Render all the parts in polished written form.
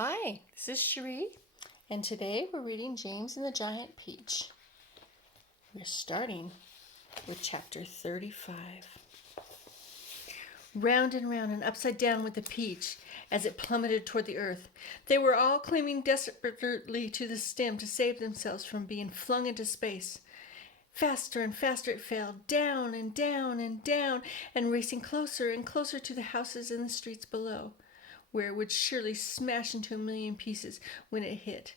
Hi, this is Cherie, and today we're reading James and the Giant Peach. We're starting with chapter 35. Round and round and upside down went the peach as it plummeted toward the earth. They were all clinging desperately to the stem to save themselves from being flung into space. Faster and faster it fell, down and down and down, and racing closer and closer to the houses and the streets below, where it would surely smash into a million pieces when it hit.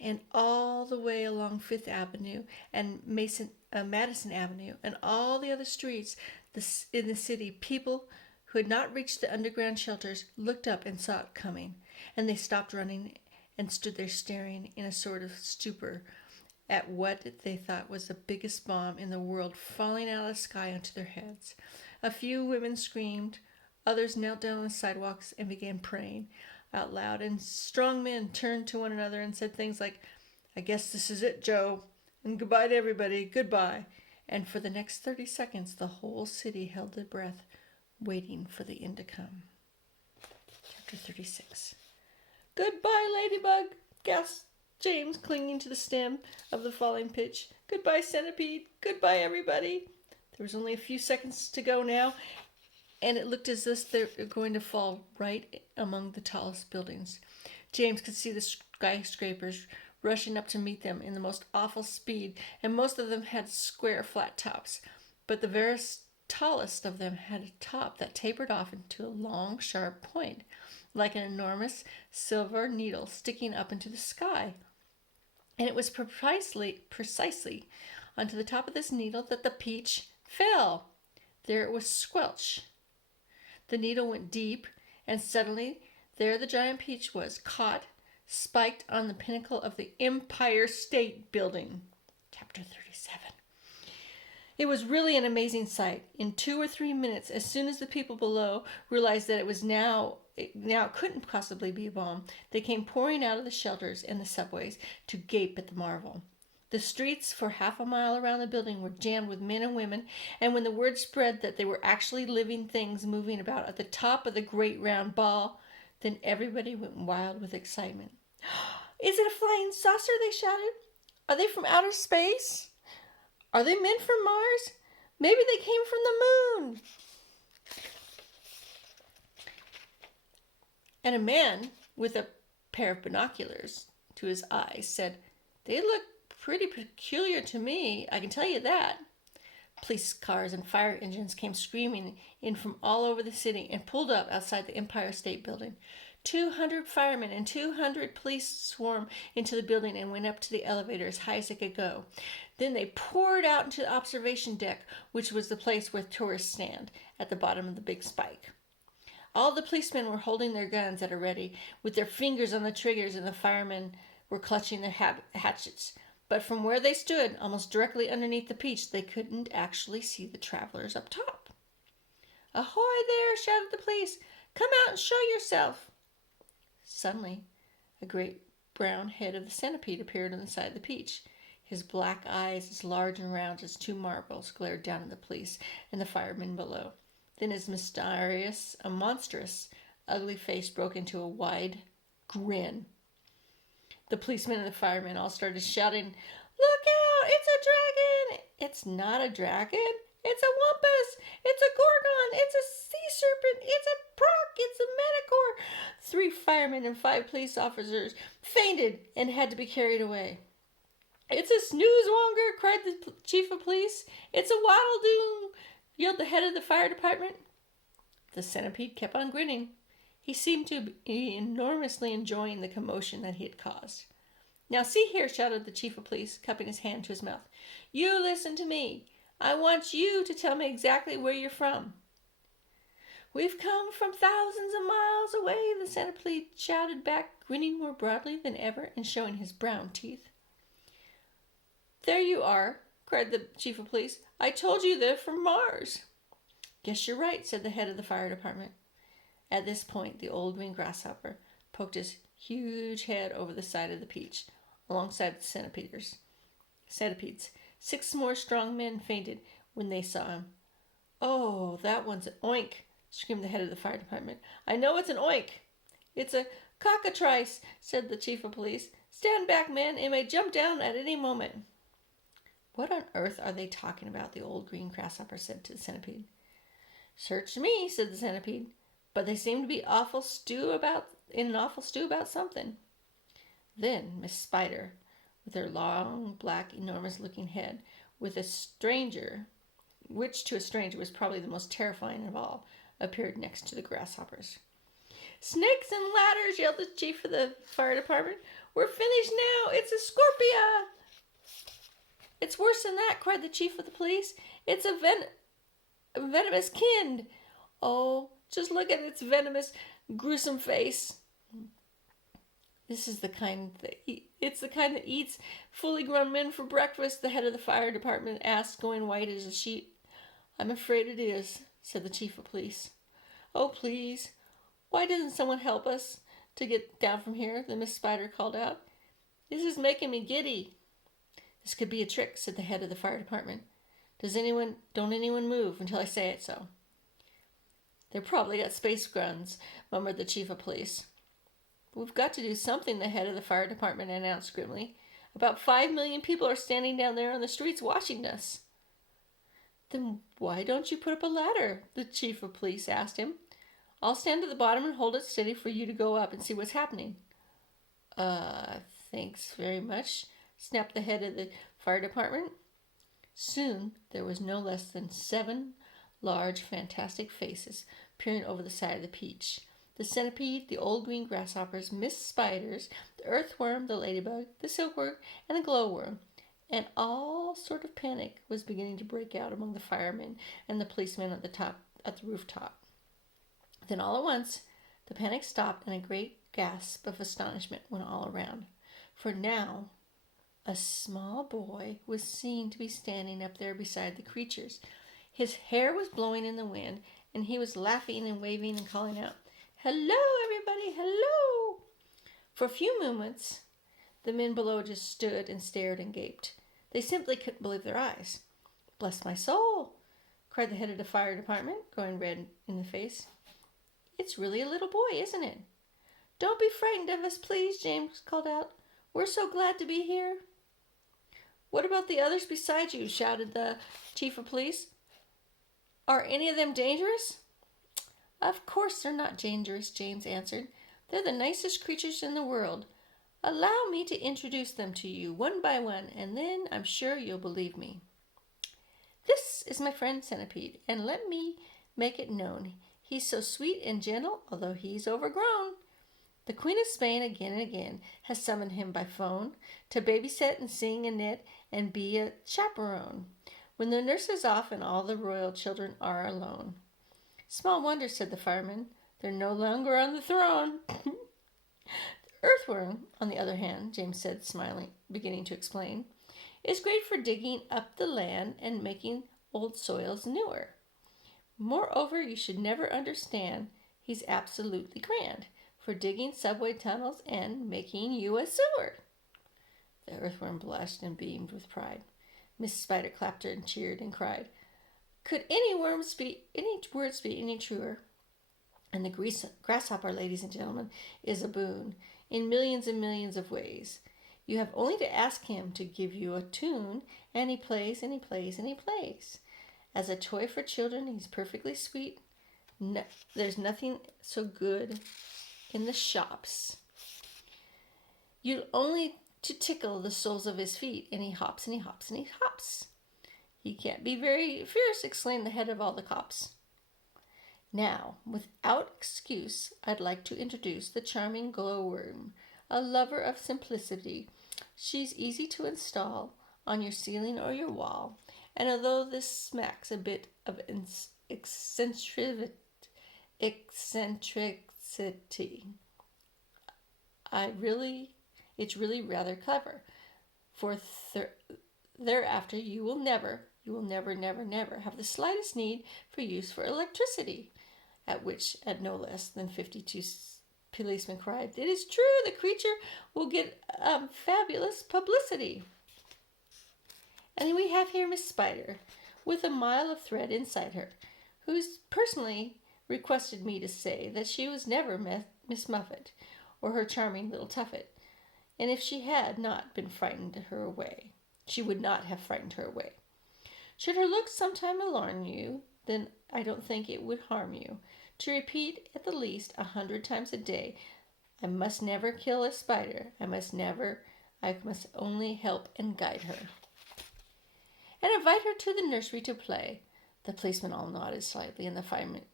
And all the way along Fifth Avenue and Madison Avenue and all the other streets in the city, people who had not reached the underground shelters looked up and saw it coming, and they stopped running and stood there staring in a sort of stupor at what they thought was the biggest bomb in the world falling out of the sky onto their heads. A few women screamed, others knelt down on the sidewalks and began praying out loud, and strong men turned to one another and said things like, "I guess this is it, Joe, and goodbye to everybody, goodbye." And for the next 30 seconds, the whole city held their breath, waiting for the end to come. Chapter 36. "Goodbye, Ladybug," gasped James, clinging to the stem of the falling peach. "Goodbye, Centipede. Goodbye, everybody." There was only a few seconds to go now, and it looked as if they were going to fall right among the tallest buildings. James could see the skyscrapers rushing up to meet them in the most awful speed, and most of them had square, flat tops. But the very tallest of them had a top that tapered off into a long, sharp point, like an enormous silver needle sticking up into the sky. And it was precisely onto the top of this needle that the peach fell. There it was, squelch. The needle went deep, and suddenly there the giant peach was, caught, spiked on the pinnacle of the Empire State Building. Chapter 37. It was really an amazing sight. In 2 or 3 minutes, as soon as the people below realized that it couldn't possibly be a bomb, they came pouring out of the shelters and the subways to gape at the marvel. The streets for half a mile around the building were jammed with men and women, and when the word spread that they were actually living things moving about at the top of the great round ball, then everybody went wild with excitement. "Is it a flying saucer?" they shouted. "Are they from outer space? Are they men from Mars? Maybe they came from the moon." And a man with a pair of binoculars to his eyes said, "They look pretty peculiar to me, I can tell you that." Police cars and fire engines came screaming in from all over the city and pulled up outside the Empire State Building. 200 firemen and 200 police swarmed into the building and went up to the elevator as high as they could go. Then they poured out into the observation deck, which was the place where tourists stand, at the bottom of the big spike. All the policemen were holding their guns at a ready, with their fingers on the triggers, and the firemen were clutching their hatchets. But from where they stood, almost directly underneath the peach, they couldn't actually see the travelers up top. "Ahoy there!" shouted the police. "Come out and show yourself." Suddenly, a great brown head of the centipede appeared on the side of the peach. His black eyes, as large and round as 2 marbles, glared down at the police and the firemen below. Then his monstrous, ugly face broke into a wide grin. The policemen and the firemen all started shouting, "Look out! It's a dragon!" "It's not a dragon. It's a wumpus. It's a gorgon. It's a sea serpent. It's a proc. It's a manticore." 3 firemen and 5 police officers fainted and had to be carried away. "It's a snoozewonger," cried the chief of police. "It's a waddle-doo," yelled the head of the fire department. The centipede kept on grinning. He seemed to be enormously enjoying the commotion that he had caused. "Now see here," shouted the chief of police, cupping his hand to his mouth. "You listen to me. I want you to tell me exactly where you're from." "We've come from thousands of miles away," the centipede shouted back, grinning more broadly than ever and showing his brown teeth. "There you are," cried the chief of police. "I told you they're from Mars." "Guess you're right," said the head of the fire department. At this point, the old green grasshopper poked his huge head over the side of the peach, alongside the centipedes. 6 more strong men fainted when they saw him. "Oh, that one's an oink," screamed the head of the fire department. "I know it's an oink. It's a cockatrice, said the chief of police. Stand back, men. It may jump down at any moment. What on earth are they talking about? The old green grasshopper said to the centipede. Search me, said the centipede, but they seem to be in an awful stew about something. Then Miss Spider, with her long, black, enormous-looking head, which to a stranger was probably the most terrifying of all, appeared next to the grasshoppers. Snakes and ladders, yelled the chief of the fire department. We're finished now. It's a scorpia. It's worse than that, cried the chief of the police. It's a venomous kind. Oh, just look at its venomous, gruesome face. This is the kind that eats fully grown men for breakfast, the head of the fire department asked, going white as a sheet. I'm afraid it is, said the chief of police. Oh, please, why doesn't someone help us to get down from here? The Miss Spider called out. This is making me giddy. This could be a trick, said the head of the fire department. Don't anyone move until I say it so. They've probably got space guns, murmured the chief of police. We've got to do something, the head of the fire department announced grimly. About 5 million people are standing down there on the streets watching us. Then why don't you put up a ladder? The chief of police asked him. I'll stand at the bottom and hold it steady for you to go up and see what's happening. Thanks very much, snapped the head of the fire department. Soon there was no less than 7 large, fantastic faces peering over the side of the peach. The centipede, the old green grasshoppers, Miss Spiders, the earthworm, the ladybug, the silkworm, and the glowworm. And all sort of panic was beginning to break out among the firemen and the policemen at the rooftop. Then all at once, the panic stopped and a great gasp of astonishment went all around. For now, a small boy was seen to be standing up there beside the creatures. His hair was blowing in the wind, and he was laughing and waving and calling out, Hello, everybody, hello! For a few moments, the men below just stood and stared and gaped. They simply couldn't believe their eyes. Bless my soul, cried the head of the fire department, going red in the face. It's really a little boy, isn't it? Don't be frightened of us, please, James called out. We're so glad to be here. What about the others beside you? Shouted the chief of police. Are any of them dangerous? Of course they're not dangerous, James answered. They're the nicest creatures in the world. Allow me to introduce them to you one by one, and then I'm sure you'll believe me. This is my friend Centipede, and let me make it known. He's so sweet and gentle, although he's overgrown. The Queen of Spain again and again has summoned him by phone to babysit and sing and knit and be a chaperone when the nurse is off and all the royal children are alone. Small wonder, said the fireman, they're no longer on the throne. The earthworm, on the other hand, James said, smiling, beginning to explain, is great for digging up the land and making old soils newer. Moreover, you should never understand he's absolutely grand for digging subway tunnels and making you a sewer. The earthworm blushed and beamed with pride. Miss Spider clapped her and cheered and cried, Could any words be any truer? And the grasshopper, ladies and gentlemen, is a boon in millions and millions of ways. You have only to ask him to give you a tune, and he plays, and he plays, and he plays. As a toy for children, he's perfectly sweet. No, there's nothing so good in the shops. You only to tickle the soles of his feet, and he hops, and he hops, and he hops. He can't be very fierce, exclaimed the head of all the cops. Now, without excuse, I'd like to introduce the charming glowworm, a lover of simplicity. She's easy to install on your ceiling or your wall, and although this smacks a bit of eccentricity, it's really rather clever. For thereafter, you will never have the slightest need for use for electricity. At no less than 52 policemen cried, It is true, the creature will get fabulous publicity. And we have here Miss Spider, with a mile of thread inside her, who's personally requested me to say that she was never Miss Muffet, or her charming little Tuffet, and if she had not been frightened her away, she would not have frightened her away. Should her looks sometime alarm you, then I don't think it would harm you to repeat at the least 100 times a day, I must never kill a spider. I must only help and guide her. And invite her to the nursery to play. The policemen all nodded slightly, and the fireman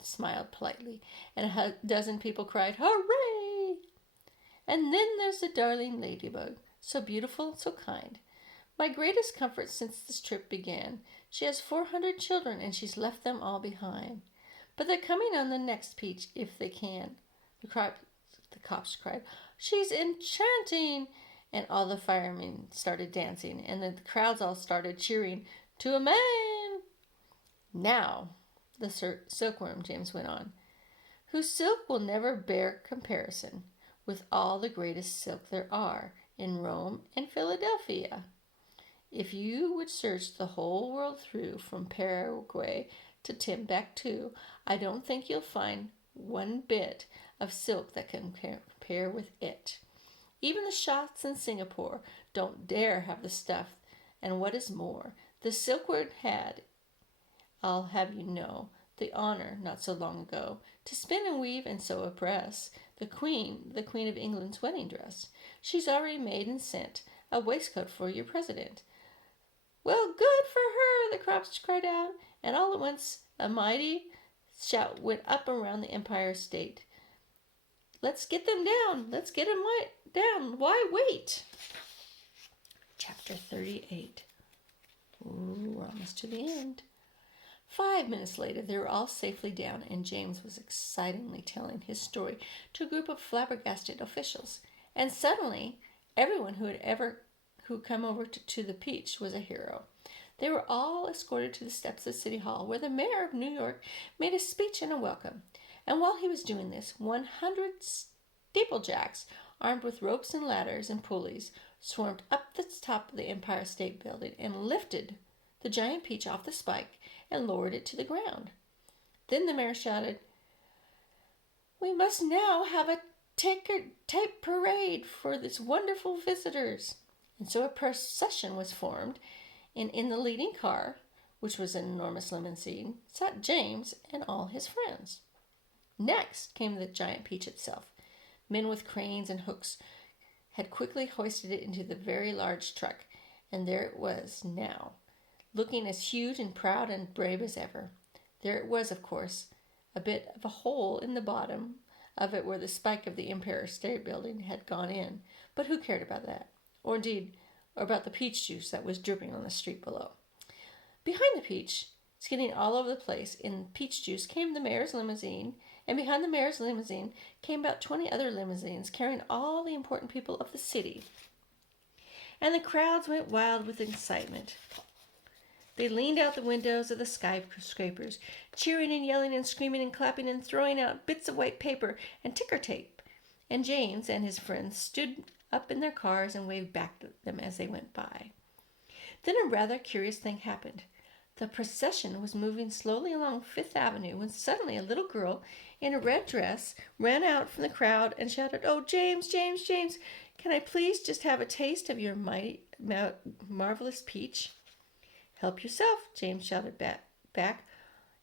smiled politely, and a dozen people cried, "Hooray!" And then there's the darling ladybug, so beautiful, so kind. My greatest comfort since this trip began. She has 400 children, and she's left them all behind. But they're coming on the next peach if they can. The cops cried, "She's enchanting!" And all the firemen started dancing, and the crowds all started cheering, "To a man!" Now, the silkworm, James went on, whose silk will never bear comparison with all the greatest silk there are in Rome and Philadelphia. If you would search the whole world through, from Paraguay to Timbuktu, I don't think you'll find one bit of silk that can compare with it. Even the shops in Singapore don't dare have the stuff, and what is more, the silkworm had, I'll have you know, the honor, not so long ago, to spin and weave and sew a press, the Queen of England's wedding dress. She's already made and sent a waistcoat for your president. Well, good for her, the crops cried out, and all at once a mighty shout went up around the Empire State. Let's get them down. Let's get them down. Why wait? Chapter 38. Ooh, we're almost to the end. 5 minutes later, they were all safely down, and James was excitingly telling his story to a group of flabbergasted officials. And suddenly, everyone who come over to the Peach was a hero. They were all escorted to the steps of City Hall, where the mayor of New York made a speech and a welcome. And while he was doing this, 100 steeplejacks, armed with ropes and ladders and pulleys, swarmed up the top of the Empire State Building and lifted the giant peach off the spike and lowered it to the ground. Then the mayor shouted, "We must now have a ticker-tape parade for these wonderful visitors." And so a procession was formed, and in the leading car, which was an enormous limousine, sat James and all his friends. Next came the giant peach itself. Men with cranes and hooks had quickly hoisted it into the very large truck, and there it was now, looking as huge and proud and brave as ever. There it was, of course, a bit of a hole in the bottom of it where the spike of the Empire State Building had gone in, but who cared about that? Or about the peach juice that was dripping on the street below. Behind the peach, skidding all over the place in peach juice, came the mayor's limousine, and behind the mayor's limousine came about 20 other limousines carrying all the important people of the city. And the crowds went wild with excitement. They leaned out the windows of the skyscrapers, cheering and yelling and screaming and clapping and throwing out bits of white paper and ticker tape. And James and his friends stood up in their cars and waved back at them as they went by. Then a rather curious thing happened. The procession was moving slowly along Fifth Avenue when suddenly a little girl in a red dress ran out from the crowd and shouted, "Oh, James, James, James, can I please just have a taste of your marvelous peach?" "Help yourself," James shouted back.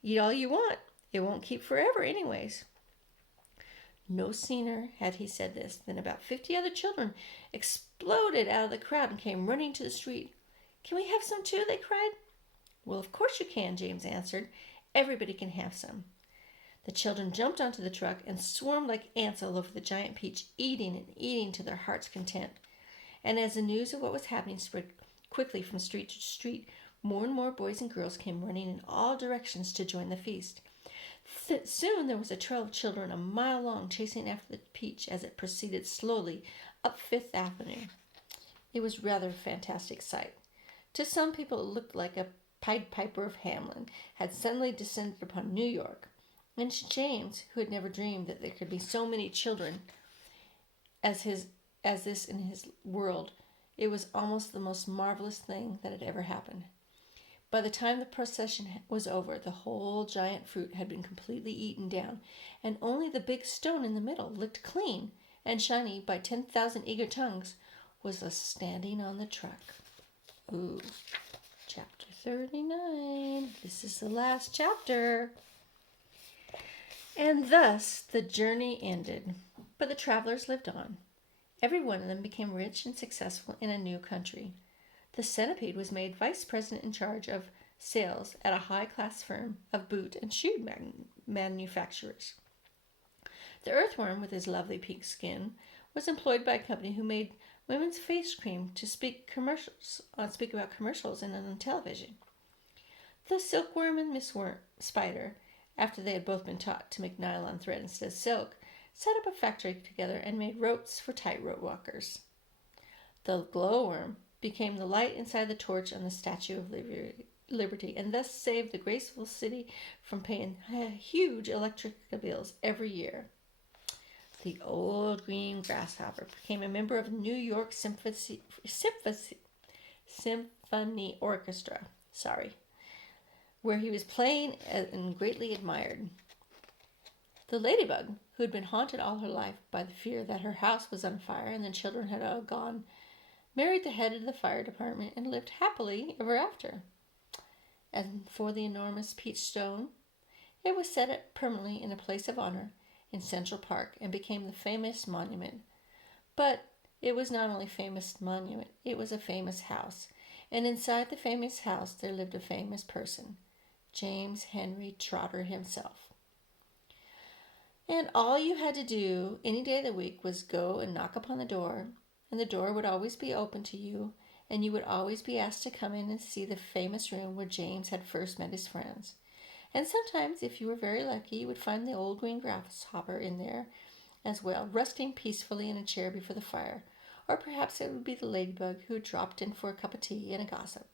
"Eat all you want. It won't keep forever anyways." No sooner had he said this than about 50 other children exploded out of the crowd and came running to the street. "Can we have some too?" they cried. "Well, of course you can," James answered. "Everybody can have some." The children jumped onto the truck and swarmed like ants all over the giant peach, eating and eating to their heart's content. And as the news of what was happening spread quickly from street to street, more and more boys and girls came running in all directions to join the feast. Soon there was a trail of children a mile long chasing after the peach as it proceeded slowly up Fifth Avenue. It was rather a fantastic sight. To some people it looked like a Pied Piper of Hamelin had suddenly descended upon New York. And James, who had never dreamed that there could be so many children as this in his world, it was almost the most marvelous thing that had ever happened. By the time the procession was over, the whole giant fruit had been completely eaten down, and only the big stone in the middle, licked clean and shiny by 10,000 eager tongues, was standing on the truck. Ooh, chapter 39. This is the last chapter. And thus the journey ended, but the travelers lived on. Every one of them became rich and successful in a new country. The centipede was made vice president in charge of sales at a high-class firm of boot and shoe manufacturers. The earthworm, with his lovely pink skin, was employed by a company who made women's face cream to speak about commercials and on television. The silkworm and Miss Spider, after they had both been taught to make nylon thread instead of silk, set up a factory together and made ropes for tightrope walkers. The glowworm became the light inside the torch on the Statue of Liberty, and thus saved the graceful city from paying huge electric bills every year. The old green grasshopper became a member of New York Symphony Orchestra, where he was playing and greatly admired. The ladybug, who had been haunted all her life by the fear that her house was on fire and the children had all gone, married the head of the fire department and lived happily ever after. And for the enormous peach stone, it was set up permanently in a place of honor in Central Park and became the famous monument. But it was not only a famous monument, it was a famous house. And inside the famous house there lived a famous person, James Henry Trotter himself. And all you had to do any day of the week was go and knock upon the door, and the door would always be open to you, and you would always be asked to come in and see the famous room where James had first met his friends. And sometimes, if you were very lucky, you would find the old green grasshopper in there as well, resting peacefully in a chair before the fire. Or perhaps it would be the ladybug who dropped in for a cup of tea and a gossip.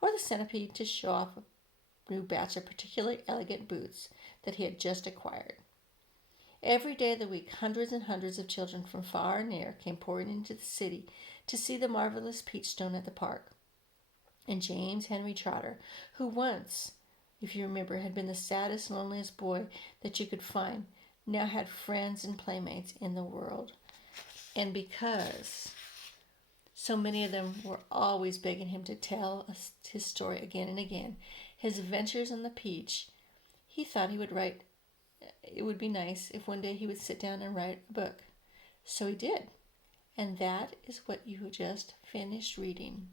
Or the centipede to show off a new batch of particularly elegant boots that he had just acquired. Every day of the week, hundreds and hundreds of children from far and near came pouring into the city to see the marvelous peach stone at the park. And James Henry Trotter, who once, if you remember, had been the saddest, loneliest boy that you could find, now had friends and playmates in the world. And because so many of them were always begging him to tell us his story again and again, his adventures on the peach, he thought he would write. It would be nice if one day he would sit down and write a book. So he did. And that is what you just finished reading.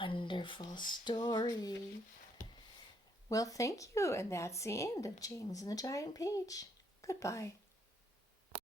Wonderful story. Well, thank you. And that's the end of James and the Giant Peach. Goodbye.